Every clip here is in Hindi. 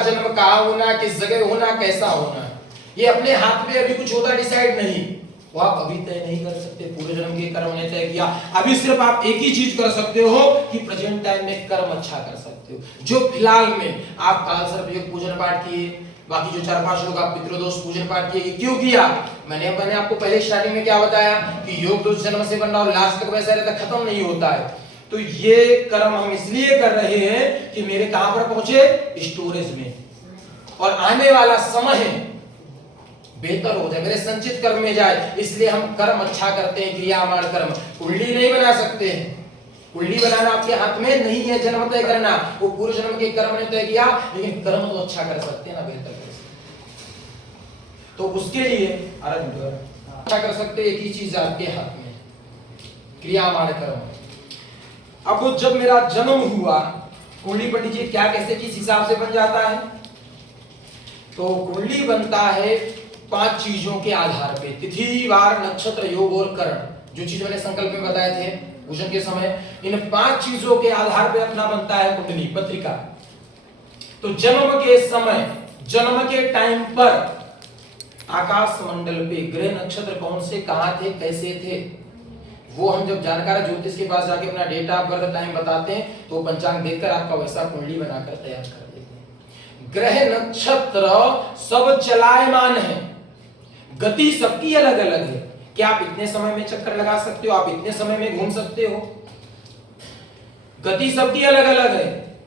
का जन्म कहाँ होना, किस जगह होना, कैसा होना, ये अपने हाथ में अभी कुछ होता डिसाइड नहीं, वो आप अभी तय नहीं कर सकते। पूरे जन्म के कर्म ने तय किया। अभी सिर्फ आप एक ही चीज कर सकते हो कि प्रेजेंट टाइम में कर्म अच्छा कर सकते हो। जो फिलहाल में आप काल सर्प योग पूजन पाठ किए, बाकी जो 4-5 लोग आप पितृदोष पूजन पाठ किए, क्यों किया? मैंने आपको पहले स्टार्टिंग में क्या बताया कि योग दोष जन्म से बन रहा और लास्ट तक वैसा रहता, खत्म नहीं होता है। तो ये कर्म हम इसलिए कर रहे हैं कि मेरे कहां पर पहुंचे, स्टोरेज में, और आने वाला समय बेहतर हो जाए, मेरे संचित कर्म में जाए, इसलिए हम कर्म अच्छा करते हैं, क्रियामाण कर्म। कुंडली नहीं बना सकते हैं, कुंडली बनाना आपके हाथ में नहीं है, जन्म तय करना, वो पूर्व जन्म के कर्म ने तय किया, लेकिन कर्म तो अच्छा कर सकते हैं ना, बेहतर कर सकते। तो उसके लिए अच्छा कर सकते, एक ही चीज आपके हाथ में, क्रियामाण कर्म। अब जब मेरा जन्म हुआ, कुंडली पंडित जी क्या कैसे किस हिसाब से बन जाता है? तो कुंडली बनता है 5 चीजों के आधार पे, तिथि, वार, नक्षत्र, योग और करण। जो चीज मैंने संकल्प में बताए थे पूजन के समय, इन 5 चीजों के आधार पे अपना बनता है कुंडली पत्रिका। तो जन्म के समय, जन्म के टाइम पर आकाश मंडल पे ग्रह नक्षत्र कौन से कहां थे, कैसे थे, वो हम जब जानकार ज्योतिष के पास जाके अपना डेट ऑफ बर्थ टाइम बताते हैं, तो पंचांग देखकर आपका वैसा कुंडली बनाकर तैयार कर देते हैं। ग्रह नक्षत्र सब चलायमान है, गति सबकी अलग अलग है। क्या आप इतने समय में चक्कर लगा सकते हो, आप इतने समय में घूम सकते हो, गति सबकी अलग अलग है।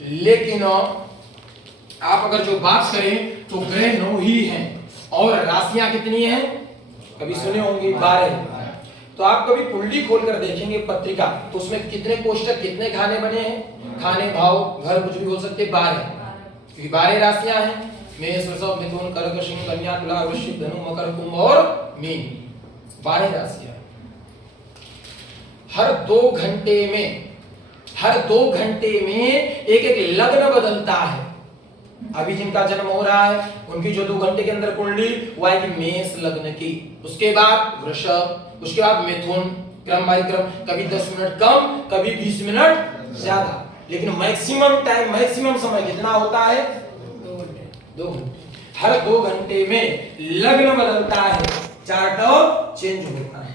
लेकिन आप अगर जो बात करें तो ग्रह 9 ही हैं और राशियां कितनी हैं, कभी सुने होंगे 12। तो आप कभी कुंडली खोलकर देखेंगे पत्रिका, तो उसमें कितने कोष्ठक, कितने खाने बने हैं, खाने, भाव, घर, कुछ भी बोल सकते, 12, क्योंकि 12 राशियां हैं, मेष, वृषभ, मिथुन, कर्क, सिंह, कन्या, तुला, वृश्चिक, धनु, मकर, कुंभ और मीन, 12 राशियां। हर 2 घंटे में एक एक लग्न बदलता है। अभी जिनका जन्म हो रहा है उनकी जो 2 घंटे के अंदर कुंडली वो आएगी मेष लग्न की, उसके बाद वृषभ, उसके बाद मिथुन, क्रम बाय क्रम, कभी 10 मिनट कम, कभी 20 मिनट ज्यादा, लेकिन मैक्सिमम टाइम, मैक्सिमम समय कितना होता है, 2 घंटे। हर 2 घंटे में लग्न बदलता है, चार्ट चेंज होता है।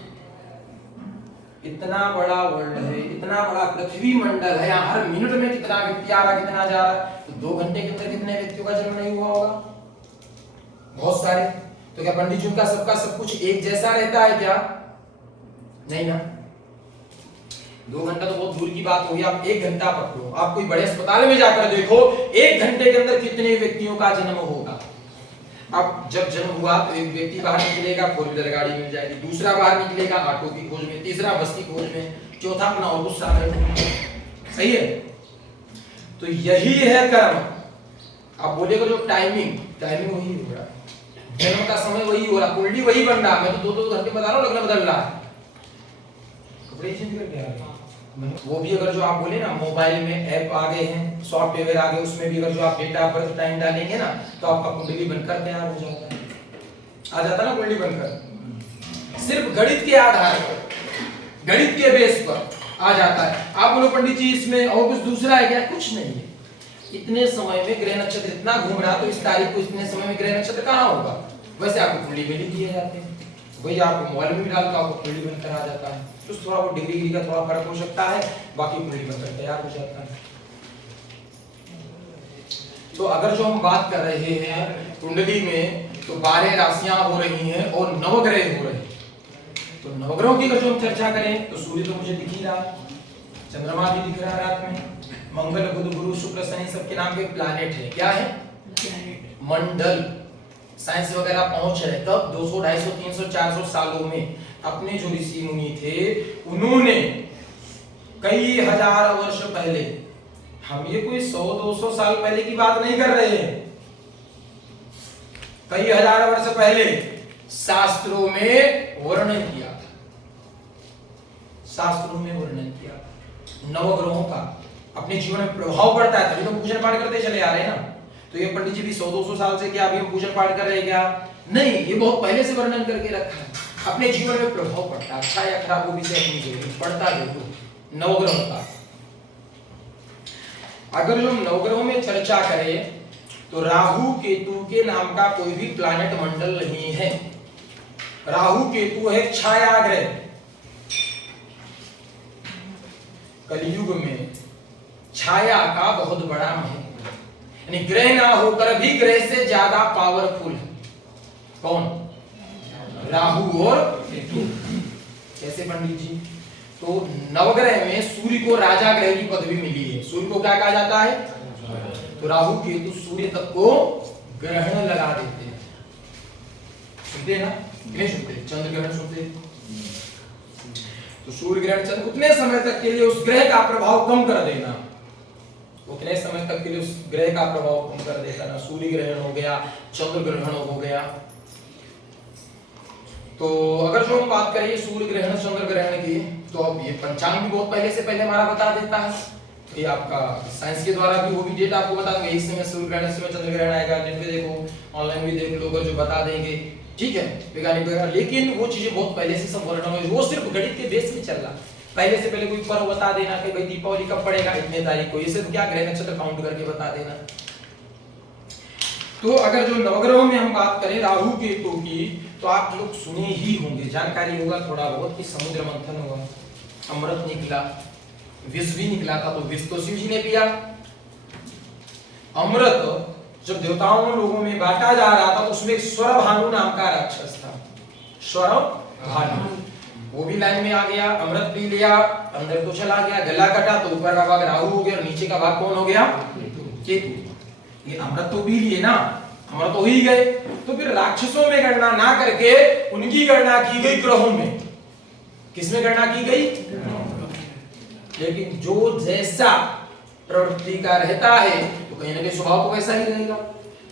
इतना बड़ा वर्ल्ड है, इतना बड़ा पृथ्वी मंडल है, यहाँ हर मिनट में कितना व्यक्ति आ रहा, कितना जा रहा है, तो 2 घंटे के अंदर कितने व्यक्तियों का जन्म नहीं हुआ होगा, बहुत सारे। तो क्या पंडित जी का सबका सब कुछ एक जैसा रहता है क्या? नहीं ना। 2 घंटा तो बहुत दूर की बात होगी, आप 1 घंटा पकड़ो, आप कोई बड़े अस्पताल में जाकर देखो 1 घंटे के अंदर कितने व्यक्तियों का जन्म होगा। अब जब जन्म हुआ तो एक व्यक्ति बाहर निकलेगा, 4 व्हीलर गाड़ी मिल जाएगी, दूसरा बाहर निकलेगा ऑटो की खोज में, तीसरा बस की खोज में, चौथा अपना और कुछ साधन। सही है। तो यही है कर्म। आप बोलेगा जो टाइमिंग वही हो रहा है, जन्म का समय वही हो रहा, कुंडली वही बन रहा। मैं तो 2-2 घंटे बता रहा हूँ, लग्न बदल रहा है, कपड़े चेंज करके आ रहे हैं। वो भी अगर जो आप बोले ना मोबाइल में ऐप आ गए हैं, सॉफ्टवेयर आ गए, उसमें भी अगर जो आप डेटा पर टाइम डालेंगे ना तो आपका कुंडली बनकर तैयार हो जाता है, आ जाता ना कुंडली बनकर। सिर्फ गणित के आधार पर, गणित के बेस पर आ जाता है। आप बोलो पंडित जी इसमें और कुछ दूसरा है क्या? कुछ नहीं है। इतने समय में ग्रह नक्षत्र इतना घूम रहा, तो इस तारीख को इतने समय में ग्रह नक्षत्र कहाँ होगा, वैसे आपको कुंडली में लिख दिए जाते हैं। वही आपको मोबाइल में भी डालता, आपको कुंडली बनकर आ जाता है। तो थोड़ा वो डिग्री का थोड़ा फर्क हो सकता है, बाकी कुंडली बनकर तैयार हो जाता है। तो अगर जो हम बात कर रहे हैं कुंडली में, तो 12 राशियां हो रही हैं और नवग्रह हो रहे हैं। तो नवग्रहों की अगर जो हम चर्चा करें तो सूर्य तो मुझे दिख ही रहा, चंद्रमा भी दिख रहा है रात में, मंगल, बुध, गुरु, शुक्र, शनि सबके नाम के प्लैनेट है। क्या है? मंडल। साइंस वगैरह पहुंच रहे कब? 200, 250, 300, 400 सालों में। अपने जो ऋषि मुनि थे उन्होंने कई हजार वर्ष पहले, हम ये कोई 100-200 साल पहले की बात नहीं कर रहे हैं, कई हजार वर्ष पहले शास्त्रों में वर्णन किया था, शास्त्रों में वर्णन किया नवग्रहों का अपने जीवन में प्रभाव पड़ता है, तभी तो पूजन पाठ करते चले आ रहे हैं ना। तो ये पंडित जी भी 100-200 साल से क्या अभी हम पूजन पाठ कर रहे हैं क्या? नहीं, ये बहुत पहले से वर्णन करके रखा है। अपने जीवन में प्रभाव पड़ता है, अच्छा या खराब वो भी से अपनी जरूरत पड़ता है। नवग्रहों का अगर जो हम नवग्रहों में चर्चा करें तो राहु केतु के नाम का कोई भी प्लैनेट मंडल नहीं है। राहु केतु है छाया ग्रह। कलयुग में छाया का बहुत बड़ा महत्व, यानी ग्रह ना होकर भी ग्रह से ज्यादा पावरफुल है कौन? राहु और केतु। कैसे पंडित जी? तो नवग्रह में सूर्य को राजा ग्रह की पदवी मिली है। सूर्य को क्या कहा जाता है? तो राहु केतु सूर्य तक को ग्रहण लगा देते हैं। सुनते हैं ना? नहीं सुनते? चंद्र ग्रहण सुनते हैं? तो सूर्य ग्रहण चंद्र उतने समय तक के लिए उस ग्रह का प्रभाव कम कर देना, उतने समय तक के लिए उस ग्रह का प्रभाव कम कर देता ना। सूर्य ग्रहण हो गया, चंद्र ग्रहण हो गया। तो अगर जो हम बात करें सूर्य ग्रहण चंद्र ग्रहण की, तो अब ये पंचांग भी बहुत पहले से पहले हमारा बता देता है। ये आपका साइंस के द्वारा भी वो भी डेट आपको बता देंगे, इस समय सूर्य ग्रहण, इस समय चंद्र ग्रहण आएगा। नेट पे देखो, ऑनलाइन भी देख लो, जो बता देंगे, ठीक है, वैज्ञानिक वगैरह। लेकिन वो चीजें बहुत पहले से सब वर्णन हुई, वो सिर्फ गणित के बेस पे चल रहा। पहले से पहले कोई पर्व बता देना कि भाई दीपावली कब पड़ेगा, इतने तारीख को, ये सिर्फ क्या ग्रह नक्षत्र काउंट करके बता देना। तो अगर जो नवग्रहों में हम बात करें राहु केतु की, तो आप लोग सुने ही होंगे, जानकारी होगा थोड़ा बहुत कि समुद्र मंथन हुआ, अमृत निकला, विष भी निकला था। तो विष तो शिव जी ने पिया। अमृत जब देवताओं लोगों में बांटा जा रहा था तो उसमें एक स्वरभानु नाम का राक्षस था। स्वरभानु, वो भी लाइन में आ गया, अमृत पी लिया, अंदर तो चला गया, गला कटा तो ऊपर का भाग राहु हो गया और नीचे का भाग कौन हो गया? केतु। ये अमृत तो पी लिए ना, अमृत तो ही गए। तो फिर राक्षसों में गणना ना करके उनकी गणना की गई ग्रहों में। किसमें गणना की गई? लेकिन जो जैसा प्रवृत्ति का रहता है तो कहीं ना कहीं स्वभाव तो वैसा ही रहेगा।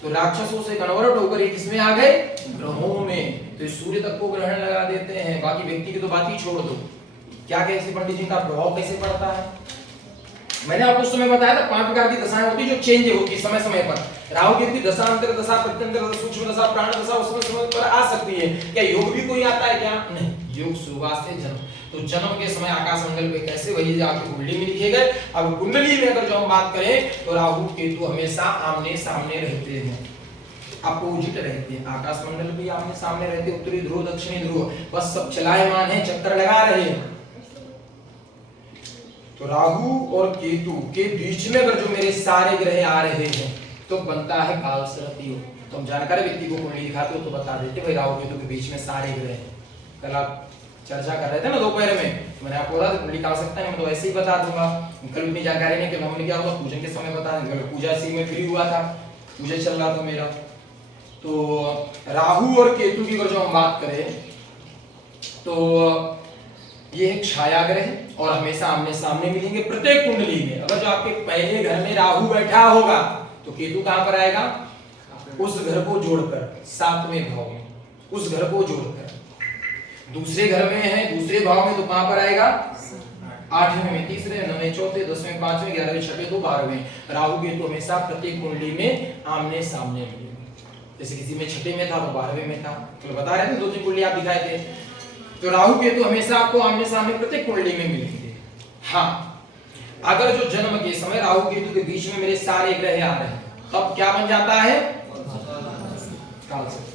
तो राक्षसों से कन्वर्ट होकर ये किसमें आ गए? ग्रहों में। तो सूर्य तक को ग्रहण लगा देते हैं। बाकी व्यक्ति की तो बात ही छोड़ दो, क्या कैसे पंडित जी का प्रभाव कैसे पड़ता है। मैंने आपको उस समय बताया था 5 प्रकार की दशाएं होती है जो चेंज होती समय समय पर। राहु केतु की दशा, अंतर दशा, प्रत्यंतर दशा, सूक्ष्म दशा, प्राण दशा उस समय पर आ सकती है। क्या योग भी कोई आता है क्या? नहीं, योग शुरुआत से जन्म। तो जन्म के समय आकाश मंडल पे कैसे, वही आपकी कुंडली में लिखे गए। अब कुंडली में अगर जो हम बात करें तो राहु केतु हमेशा आमने सामने रहते हैं, अपोजिट रहते हैं। आकाश मंडल भी आमने सामने रहते हैं, उत्तरी ध्रुव दक्षिणी ध्रुव, बस सब चलायमान है, चक्कर लगा रहे हैं। तो राहु और केतु के बीच में अगर जो मेरे सारे ग्रह आ रहे हैं तो बनता है कालसर्प योग। तो हम जानकार व्यक्ति को कुंडली दिखाते हो तो बता देते भाई राहु केतु के बीच में सारे ग्रह। कल आप चर्चा कर रहे थे ना दोपहर में, मैंने आपको बोला कुंडली निकाल सकता है, मैं तो ऐसे ही बता दूंगा। कल उतनी जानकारी नहीं कि हमने क्या हुआ पूजन के समय बता देंगे। पूजा सी में फ्री हुआ था, पूजा चल रहा था मेरा। तो राहु और केतु की अगर जो हम बात करें तो ये एक छाया ग्रह और हमेशा आमने सामने मिलेंगे प्रत्येक कुंडली में। अगर जो आपके पहले घर में राहु बैठा होगा तो केतु कहां पर आएगा? उस घर को जोड़कर 7वें भाव में, उस घर को जोड़कर। दूसरे घर में है दूसरे भाव में तो कहां पर आएगा? 8वें में, तीसरे, 9वें, चौथे, 10वें, 5वें, 11वें, 6वें तो 12वें। राहु केतु हमेशा प्रत्येक कुंडली में आमने सामने मिलेंगे। जैसे किसी में 6वें में था तो 12वें में था, तो बता रहे थे 2-3 कुंडली आप दिखाए थे। तो राहु केतु हमेशा आपको आमने सामने प्रत्येक कुंडली में मिलेंगे। हाँ, अगर जो जन्म के समय राहु केतु के बीच में मेरे सारे ग्रह आ रहे हैं तब क्या बन जाता है? कालसर्प।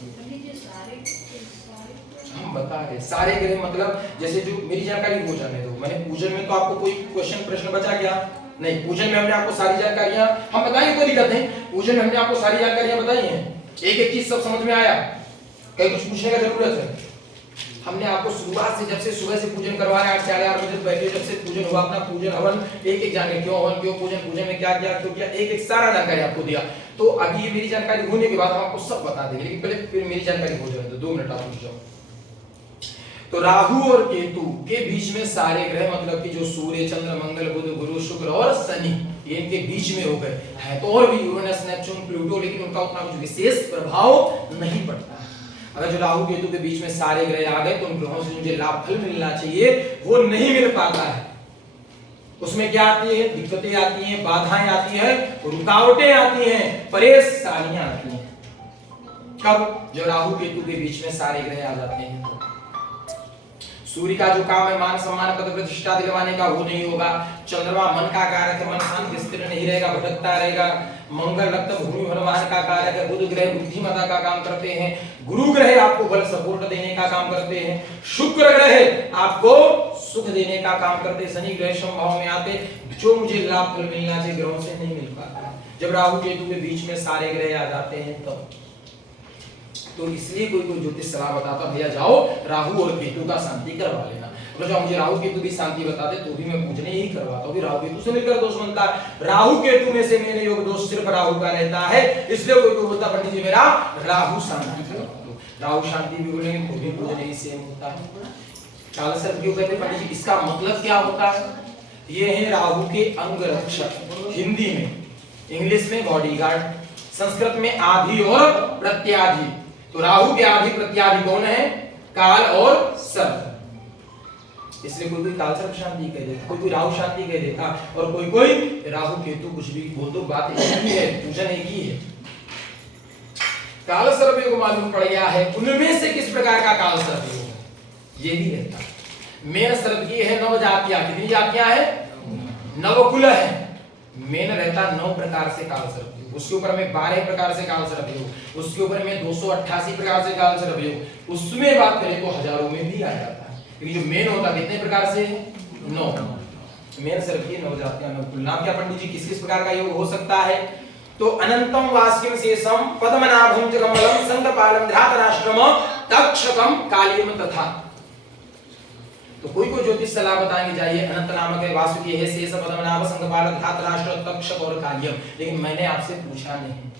हम बता रहे सारे ग्रह मतलब जैसे जो मेरी जानकारी हो जाने दो। मैंने पूजन में तो आपको कोई क्वेश्चन प्रश्न बचा क्या? नहीं, पूजन में हमने आपको सारी जानकारियां हम बताएंगे, कोई दिक्कत नहीं। पूजन में हमने आपको सारी जानकारियां बताई हैं, एक एक चीज सब समझ में आया, कहीं कुछ पूछने का जरूरत है? हमने आपको शुरुआत से, जब से सुबह से पूजन करवा रहे 8 साढ़े 8 बजे बैठे, जब से पूजन हुआ अपना पूजन हवन एक एक जाने क्यों हवन क्यों पूजन, पूजन में क्या किया क्यों किया, एक एक सारा जानकारी आपको दिया। तो अभी ये मेरी जानकारी होने के बाद हम आपको सब बता देंगे, लेकिन पहले फिर मेरी जानकारी हो जाए तो 2 मिनट आप रुक जाओ। तो राहु और केतु के बीच में सारे ग्रह मतलब कि जो सूर्य, चंद्र, मंगल, बुध, गुरु, शुक्र और शनि ये इनके बीच में हो गए है। तो और भी यूरेनस, नेपच्यून, प्लूटो, लेकिन उनका उतना कुछ विशेष प्रभाव नहीं पड़ता। अगर जो राहु केतु के बीच में सारे ग्रह आ गए तो उन ग्रहों से मुझे लाभ फल मिलना चाहिए वो नहीं मिल पाता है। उसमें क्या आती है? दिक्कतें आती हैं, बाधाएं आती हैं, रुकावटें आती हैं, परेशानियां आती हैं। कब? जो राहु केतु के बीच में सारे ग्रह आ जाते हैं। सूर्य का जो काम है मान सम्मान पद प्रतिष्ठा दिलवाने का, वो नहीं होगा। चंद्रमा मन का कारक है, मन शांत स्थिर नहीं रहेगा, भटकता रहेगा। मंगल रक्त भूमि भरवान का कारक है, बुध ग्रह बुद्धिमत्ता का काम करते हैं। गुरु ग्रह आपको बल सपोर्ट देने का काम करते हैं। शुक्र ग्रह आपको सुख देने का काम करते हैं। शनि ग्रह समभाव में आते, जो मुझे लाभ फल मिलना चाहिए ग्रहों से नहीं मिल पाता। जब राहु केतु के बीच में सारे ग्रह आ जाते हैं तो इसलिए कोई ज्योतिष सलाह बताता, भैया जाओ राहु और केतु का शांति करवा लेना। तो मुझे राहु केतु की शांति बताते तो भी मैं पूजने ही करवाता हूँ। राहु केतु से मिलकर दोष बनता है। राहु केतु में से मेरे योग दोष सिर्फ राहु का रहता है, इसलिए कोई बोलता पंडित जी मेरा राहु शांति करवा दो। राहु शांति भी बोलेंगे तो भी पूजने ही सेम होता है। कालसर्प क्यों कहते हैं पंडित जी, इसका मतलब क्या होता है? ये है राहु के अंग रक्षक, हिंदी में, इंग्लिश में बॉडीगार्ड, संस्कृत में आदि और प्रत्यादि। तो राहु के आदि प्रत्यादि कौन है? काल और सर्प। इसलिए कोई काल सर्प शांति कह देता, कोई राहु शांति कह देता, और कोई राहु केतु कुछ भी बोल दो, बात एक ही है, पूजन एक ही है। काल सर्प योग मालूम पड़ गया है, उनमें से किस प्रकार का काल सर्प योग है ये भी रहता है। मेन सर्प की है 9 जातियां। कितनी जातियां है? 9 कुल है। मेन रहता 9 प्रकार से काल सर्प, उसके ऊपर में 12 प्रकार से काल सर्प योग, उसके ऊपर में 288 प्रकार से काल सर्प योग, उसमें बात करें तो हजारों में भी आ जाता है। लेकिन जो मेन होता कितने प्रकार से? 9। मेन सर्प की 9 जातियां, 9 कुल। नाम क्या पंडित जी, किस किस प्रकार का योग हो सकता है? तो अनंतम वास्किम शेषम पद्मनाभम च कमलम संगपालम धृतराष्ट्रम तक्षकम कालियम तथा। तो कोई ज्योतिष सलाह बताएंगे, जाइए अनंत नामक है, वासुकी है, शेष पद्मनाभ संगपाल धृतराष्ट्र तक्षक और कालियम। लेकिन मैंने आपसे पूछा नहीं,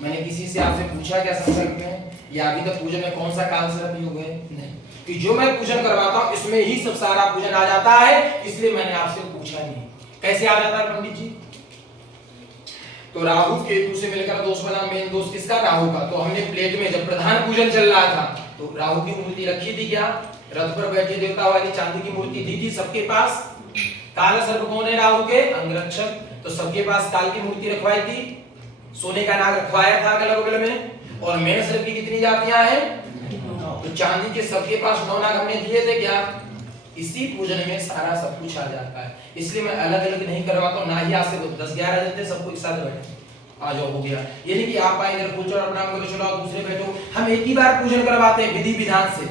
मैंने किसी से आपसे पूछा क्या संकल्प में या अभी तक पूजन में कौन सा काल सर्प योग है? नहीं, कि जो मैं पूजन करवाता हूं इसमें ही सब सारा पूजन आ जाता है, इसलिए मैंने आपसे पूछा नहीं। कैसे आ जाता है पंडित जी? तो राहु केतु से मिलकर दोष बना। मेन दोष किसका? राहु का। तो हमने प्लेट में जब प्रधान पूजन चल रहा था तो राहु की मूर्ति रखी थी, क्या रथ पर बैठे देवता वाली चांदी की मूर्ति दी थी सबके पास। काल सर्प कौन है? राहु के अंगरक्षक। तो सबके पास काल की मूर्ति रखवाई थी, सोने का नाग रखवाया था गले बगल में। और मेन सर्प की कितनी जातियां हैं? तो चांदी के सबके पास 9 नाग हमने दिए थे। क्या इसी पूजन में सारा सब कुछ आ जाता है, इसलिए मैं अलग अलग नहीं करवाता हूँ। ना ही आज से 10-11 जन थे सबको एक साथ बैठे आ जाओ हो गया। ये नहीं कि आप आए इधर पूजो और प्रणाम करो चलो दूसरे बैठो। हम एक ही बार पूजन करवाते हैं विधि विधान से,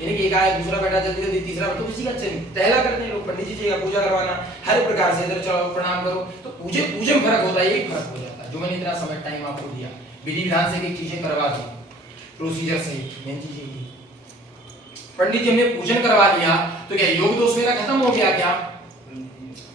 यानी कि एक आया दूसरा बैठा जल्दी जल्दी तीसरा, तो किसी का पहला करते हैं लोग। पंडित जी चाहिए पूजा करवाना हर प्रकार से, इधर चलो प्रणाम करो, तो पूजे पूजे में फर्क होता है, यही फर्क हो जाता है। जो मैंने इतना समय टाइम आपको दिया विधि विधान से चीजें करवा दी, प्रोसीजर से मेन चीज यही। पंडित जी हमने पूजन करवा लिया तो क्या योग दोष मेरा खत्म हो गया? क्या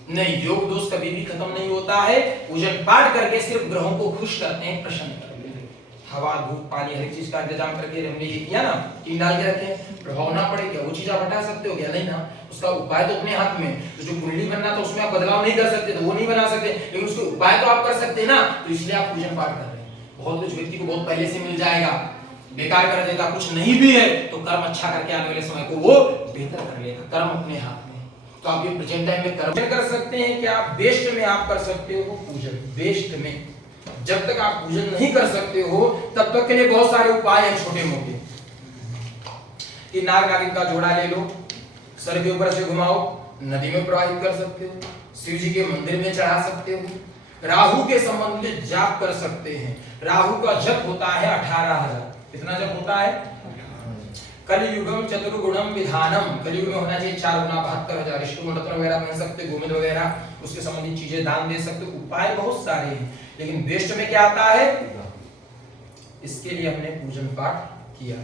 नहीं, योग दोष कभी भी खत्म नहीं होता है। पूजन पाठ करके सिर्फ ग्रहों को खुश करते हैं, प्रसन्न करते हैं। हवा धूप पानी हर चीज का इंतजाम करके हमने ये किया ना, टीन डाल के रखे, प्रभाव ना पड़े क्या वो चीज आप हटा सकते हो? क्या नहीं ना, उसका उपाय तो अपने हाथ में। तो जो कुंडली बनना था उसमें आप बदलाव नहीं कर सकते, तो वो नहीं बना सकते, लेकिन उसके उपाय तो आप कर सकते हैं ना। तो इसलिए आप पूजन पाठ कर रहे हैं। बहुत कुछ व्यक्ति को बहुत पहले से मिल जाएगा, बेकार कर देगा, कुछ नहीं भी है तो कर्म अच्छा करके आने वाले समय को वो बेहतर कर लेगा। कर्म अपने हाथ में, तो आप ये प्रेजेंट टाइम में कर्म कर सकते हैं। क्या वेस्ट में आप कर सकते हो पूजन? वेस्ट में जब तक आप पूजन नहीं कर सकते हो तब तक के लिए बहुत सारे उपाय हैं छोटे मोटे। कि नाग नागिन का जोड़ा ले लो, सर के ऊपर से घुमाओ, नदी में प्रवाहित कर सकते हो, शिव जी के मंदिर में चढ़ा सकते हो, राहु के संबंध में जाप कर सकते हैं। राहु का जप होता है 18,000। कितना जप होता है? कलियुगम चतुर्गुणम विधानम, कलियुग में होना चाहिए 4 गुना 72,000। इष्टमंत्र वगैरह बन सकते, गोविंद वगैरह उसके संबंधित चीजें दान दे सकते, उपाय बहुत सारे हैं। लेकिन वेस्ट में क्या आता है? इसके लिए हमने पूजन पाठ किया।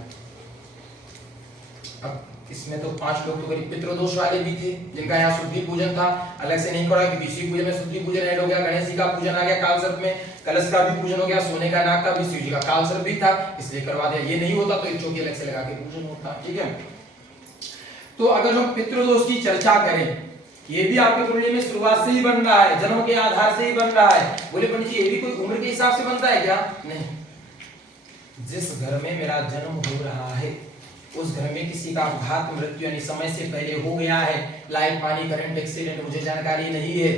अब इसमें तो 5 लोग तो करीब पितृदोष वाले भी थे जिनका यहाँ शुद्धि पूजन था, अलग से नहीं करा क्योंकि इसी पूजन में शुद्धि पूजन ऐड हो गया। गणेश जी का पूजन आ गया काल सर्प में, कलश का भी पूजन हो गया, सोने का नाग का भी, शिव जी का काल सर्प भी था इसलिए करवा दिया। ये नहीं होता तो एक चौकी अलग से लगा के पूजन होता। ठीक है, तो अगर हम पितृदोष की चर्चा करें, ये भी आपके कुंडली में शुरुआत से ही बन रहा है, जन्म के आधार से ही बन रहा है। बोले पंडित जी ये भी कोई उम्र के हिसाब से बनता है क्या? नहीं, जिस घर में मेरा जन्म हो रहा है उस घर में किसी का घात मृत्यु यानी समय से पहले हो गया है, लाइट पानी करंट एक्सीडेंट मुझे जानकारी नहीं है,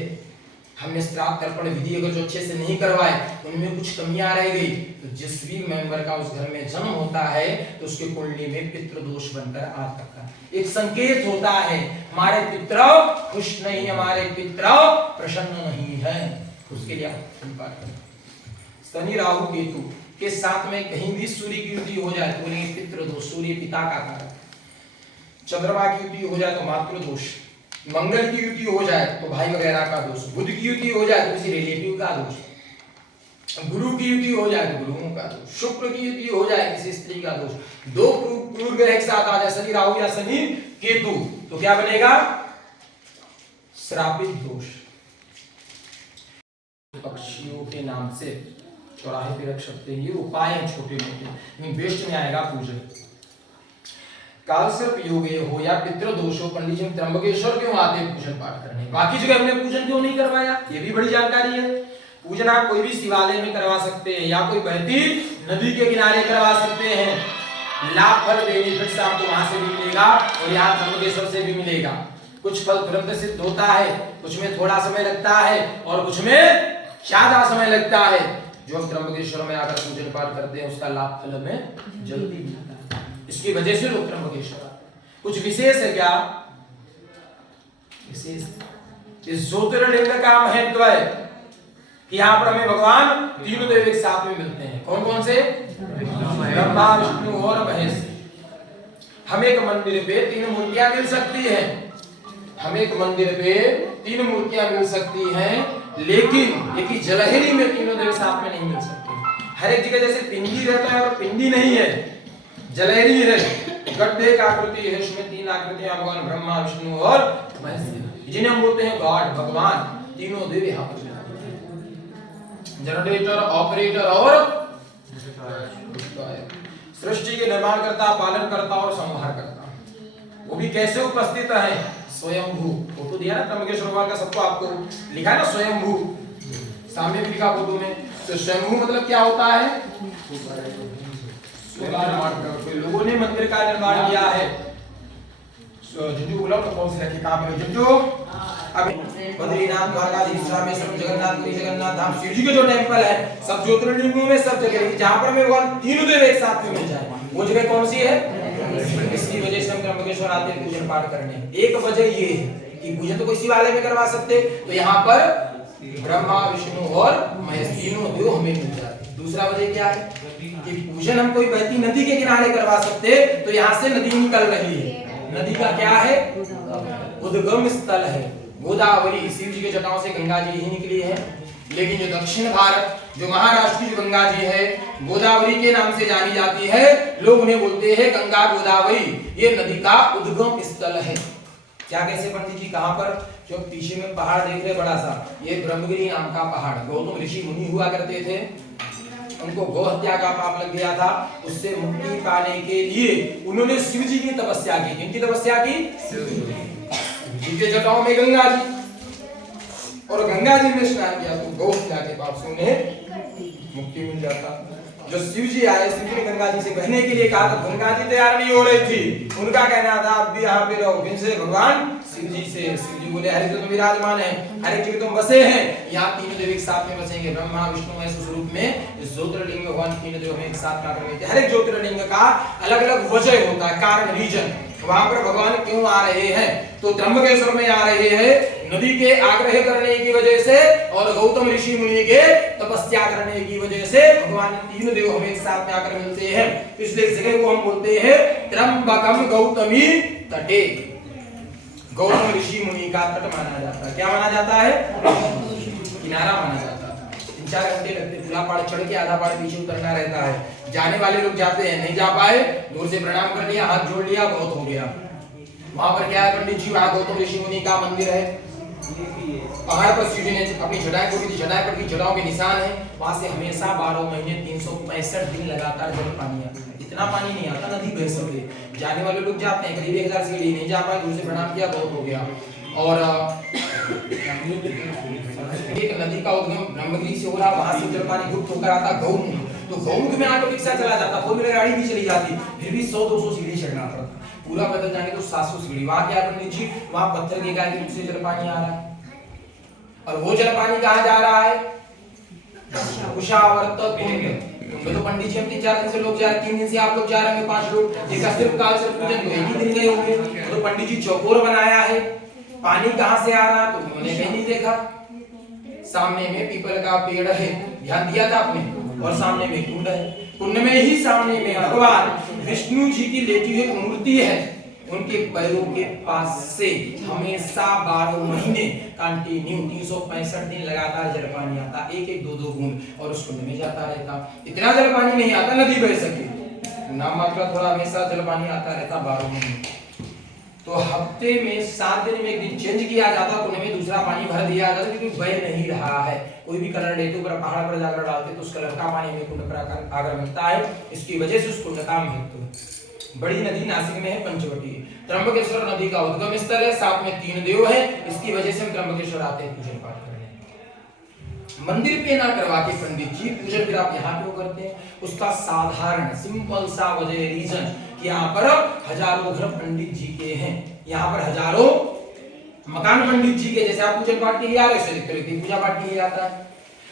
हमने श्राद्ध तर्पण विधि अगर जो अच्छे से नहीं करवाए, उनमें कुछ कमियां रह गई, तो जिस भी मेंबर का उस घर में जन्म होता है तो उसके कुंडली में पितृ दोष बनकर आ सकता है। एक संकेत होता है हमारे पितृ खुश नहीं, हमारे पितृ प्रसन्न नहीं है, उसके लिए आप संपाद करें। शनि राहु केतु के साथ में कहीं भी सूर्य की युति हो जाए तो बोलेंगे पितृ दोष, सूर्य पिता का कारक। चंद्रमा की युति हो जाए तो मातृ दोष, मंगल की युति हो जाए तो भाई वगैरह का दोष, बुध की युति हो जाए तो किसी रिलेटिव का दोष, गुरु की युति हो जाए तो गुरुओं का दोष, शुक्र की युति हो जाए किसी स्त्री का दोष। दो क्रूर ग्रह एक साथ आ जाए, शनि राहु या शनि केतु, तो क्या बनेगा? श्रापित दोष। पक्षियों के नाम से चौराहे पे रख सकते हैं, ये उपाय हैं छोटे मोटे, वेस्ट में आएगा पूजन। कालसर्प योग हो या पितृ दोष हो, पंडित जी त्र्यंबकेश्वर क्यों आते हैं पूजन पाठ करने? बाकी जगह हमने पूजन क्यों नहीं करवाया? ये भी बड़ी जानकारी है। पूजन आप कोई भी शिवालय में करवा सकते हैं या कोई बहती नदी के किनारे करवा सकते हैं, लाभ फल बेनिफिट्स आपको वहां से भी मिलेगा और यहाँ त्र्यंबकेश्वर से भी मिलेगा। कुछ फल तुरंत सिद्ध होता है, कुछ में थोड़ा समय लगता है और कुछ में ज्यादा समय लगता है। जो हम त्र्यंबकेश्वर में आकर पूजन पाठ करते हैं उसका लाभ फल हमें जल्दी मिलता है, इसकी वजह से लोग त्र्यंबकेश्वर आते हैं। कुछ विशेष है क्या? विशेष इस ज्योतिर्लिंग का महत्व है कि यहाँ पर हमें भगवान तीनों देव एक साथ में मिलते हैं। कौन कौन से? ब्रह्मा विष्णु और महेश। हमें एक मंदिर पे तीन मूर्तियां मिल सकती हैं, हमें एक मंदिर पे तीन मूर्तियां मिल सकती हैं, लेकिन एक ही जलहरी में तीनों देव साथ में नहीं मिल सकते। हर एक जगह जैसे पिंडी रहता है और पिंडी नहीं है, जलहरी है, गड्ढे का आकृति है, उसमें तीन आकृतियां भगवान ब्रह्मा विष्णु और महेश, जिन्हें हम बोलते हैं गॉड, भगवान। तीनों देव यहाँ पर जनरेटर, ऑपरेटर और सृष्टि के निर्माण करता, पालन करता और संहार करता। वो भी कैसे उपस्थित है? स्वयंभू। फोटो दिया ना त्र्यंबकेश्वर भगवान का, सबको आपको लिखा है ना स्वयंभू, सामने भी लिखा फोटो में। तो स्वयंभू मतलब क्या होता है? लोगों ने मंदिर का निर्माण किया है। जुजू बोला तो कौन सी रखी कहां पे? जुजू अब बद्रीनाथ, द्वारकाधीश, रामेश्वरम, जगन्नाथपुरी, जगन्नाथ धाम, शिव जी के जो टेंपल है सब ज्योतिर्लिंगों में सब जगह जहां पर में भगवान तीनों देव एक साथ में मिल जाए, वो जगह कौन सी है? इसकी वजह से हम त्र्यंबकेश्वर आते हैं पूजन पाठ करने। एक वजह ये है कि पूजन तो कोई शिवालय में करवा सकते, तो यहाँ पर ब्रह्मा विष्णु और महेश तीनों देव हमें मिल जाते। दूसरा वजह क्या है कि पूजन हम कोई बहती नदी के किनारे करवा सकते, तो यहाँ से नदी निकल रही है, नदी का क्या है? उद्गम स्थल है गोदावरी। शिव जी के जटाओं से गंगा जी ही निकली है, लेकिन जो दक्षिण भारत, जो महाराष्ट्र की जो गंगा जी है, गोदावरी के नाम से जानी जाती है। लोग उन्हें बोलते हैं गंगा गोदावरी, ये नदी का उद्गम स्थल है। क्या कैसे पंडित जी? कहां पर? जो पीछे में पहाड़ देख रहे बड़ा सा, ये ब्रह्मगिरी नाम का पहाड़, गौतम ऋषि मुनि हुआ करते थे, उनको गौ हत्या का पाप लग गया था, उससे मुक्ति पाने के लिए उन्होंने शिव जी की तपस्या की। किनकी तपस्या की? शिव के जटाओं में गंगा जी, और गंगा जी में स्नान किया तो गौ हत्या के पाप से उन्हें मुक्ति मिल जाता। जो शिव जी आए, शिव जी ने गंगा जी से बहने के लिए कहा, तो गंगा जी तैयार नहीं हो रही थी, उनका कहना था आप भी यहाँ पे रहो। किनसे? भगवान शिव जी से। शिव जी बोले हर एक जगह विराजमान है, हर एक जगह तुम बसे हैं, यहाँ तीनों देव एक साथ में बसेंगे। ब्रह्मा विष्णु महेश स्वरूप में इस ज्योतिर्लिंग भगवान तीनों देव में एक साथ में आकर। हर एक ज्योतिर्लिंग का अलग अलग वजह होता है, कारण, रीजन, वहां पर भगवान क्यों आ रहे हैं। तो त्र्यंबकेश्वर में आ रहे हैं नदी के आग्रह करने की वजह से और गौतम ऋषि मुनि के तपस्या करने की वजह से भगवान तीनों देव हमें एक साथ में आकर मिलते हैं। इसलिए इस जगह को हम बोलते हैं त्र्यंबकम गौतमी तटे। गौतम ऋषि मुनि का तट माना जाता है। क्या माना जाता है? किनारा माना जाता है। 3-4 घंटे लगते, पूरा पहाड़ चढ़ के आधा पहाड़ पीछे उतरना रहता है। जाने वाले लोग जाते हैं, नहीं जा पाए, दूर से प्रणाम कर लिया, हाथ जोड़ लिया, बहुत हो गया। वहां पर क्या है पंडित जी? वहां गौतम ऋषि मुनि का मंदिर है, पहाड़ पर शिव जी ने अपनी जटाएं खोली थी, जटाएं पर की जटाओं के निशान है। वहां से हमेशा 12 महीने 365 दिन लगातार जल पानी आता है। इतना पानी नहीं आता, नदी बह सके। जाने वाले लोग जाते हैं, करीब 1000 सीढ़ी, नहीं जा पाए, दूर से प्रणाम किया, बहुत हो गया। और एक नदी का उद्गम ब्रह्मगिरी से हो रहा, वहां से जल पानी गुप्त होकर आता गौमुख, तो गौमुख में ऑटो रिक्शा चला जाता, फोर व्हीलर गाड़ी भी चली जाती, फिर भी 100-200 सीढ़ी चढ़ना पड़ता। पूरा बदल जाएंगे तो 700 सीढ़ी। वहां क्या पंडित जी? वहां पत्थर के गाय के मुख से जल पानी आ रहा है। और वो जल पानी कहाँ जा रहा है? कुशावर्त कुंड। तो पंडित जी हम 3-4 दिन से लोग जा रहे हैं, 3 दिन से आप लोग जा रहे हैं, 5 लोग। एक सिर्फ काल से पूजन तो एक ही दिन गए होंगे। तो पंडित जी चौकोर बनाया है, पानी कहाँ से आ रहा तो उन्होंने कहीं नहीं देखा। सामने में पीपल का पेड़ है, ध्यान दिया था आपने, और सामने में कुंड है। कुंड में ही सामने में भगवान विष्णु जी की लेटी हुई मूर्ति है। उनके पैरों के पास से हमेशा 12 महीने कंटिन्यू 365 दिन लगातार जल पानी आता, एक एक 2-2 बूंद, और उस कुंड में जाता रहता। इतना जल पानी नहीं आता नदी बह सके, नाम मात्र थोड़ा हमेशा जल पानी आता रहता 12 महीने। तो हफ्ते में 7 दिन में एक दिन चेंज किया जाता, कुंड में दूसरा पानी भर दिया जाता, क्योंकि बह नहीं रहा है। कोई भी कलर लेते ऊपर पहाड़ पर जाकर डालते तो उस कलर का पानी में कुंड पर आकर मिलता है। इसकी वजह से उस कुंड का महत्व है। बड़ी नदी नासिक में है पंचवटी। त्र्यंबकेश्वर नदी का उद्गम स्थल है, साथ में 3 देव है। इसकी वजह से हम त्र्यंबकेश्वर आते हैं पूजन पाठ करने। मंदिर पे ना करवा के पंडित जी पूजन फिर आप यहाँ क्यों करते हैं? उसका साधारण सिंपल सा वजह रीजन कि यहाँ पर हजारों घर पंडित जी के हैं, यहाँ पर हजारों मकान पंडित जी के। जैसे आप पूजन पाठ के लिए आ रहे हो, ऐसे व्यक्ति पूजा पाठ के लिए आता है।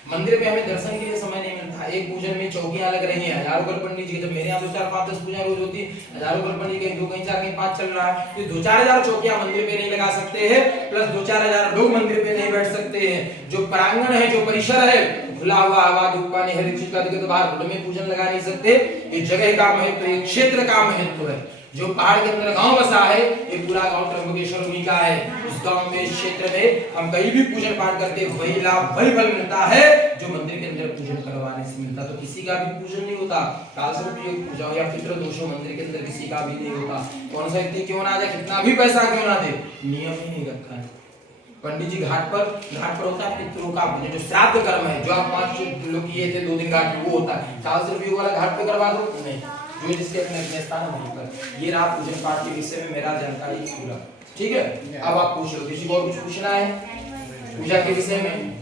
मंदिर पे हमें दर्शन के लिए समय नहीं मिलता। एक पूजन में चौकियां लग रही हैं, हजारों घर पंडित जी। जब मेरे यहाँ 2-4-5-10 पूजा रोज होती, हजारों घर पंडित कहीं 2 कहीं 4 कहीं 5 चल रहा है, तो 2-4 हजार चौकियां मंदिर पे नहीं लगा सकते हैं, प्लस 2-4 हजार लोग मंदिर पे नहीं बैठ सकते हैं। जो प्रांगण है, जो परिसर है, खुला हुआ हवा धूप पानी हर एक चीज का दिखे, तो बाहर रोड में पूजन लगा नहीं सकते। ये जगह का महत्व, ये क्षेत्र का महत्व है। जो पहाड़ के अंदर गांव बसा है, ये पूरा गांव त्र्यंबकेश्वर उन्हीं का है। उस गांव में, इस क्षेत्र में हम कहीं भी पूजन पाठ करते वही लाभ वही फल मिलता है जो मंदिर के अंदर पूजन करवाने से मिलता। तो किसी का भी पूजन नहीं होता, कालसर्प पूजा हो या पितृ दोषो मंदिर के अंदर किसी का भी नहीं होता। कौन सा व्यक्ति क्यों ना जाए, कितना भी पैसा क्यों ना दे, नियम ही नहीं रखा है। पंडित जी घाट पर होता है पितरों का पूजन, जो श्राद्ध कर्म है, जो आप 5 लोग किए थे 2 दिन घाट में, वो होता है। कालसर्प वाला घाट पे करवा दो, नहीं, जो जिसके अपने स्थान वहीं पर। ये रहा पूजन पाठ के विषय में मेरा जानकारी पूरा। ठीक है, अब आप पूछ लो, किसी को और कुछ पूछना है पूजा के विषय में?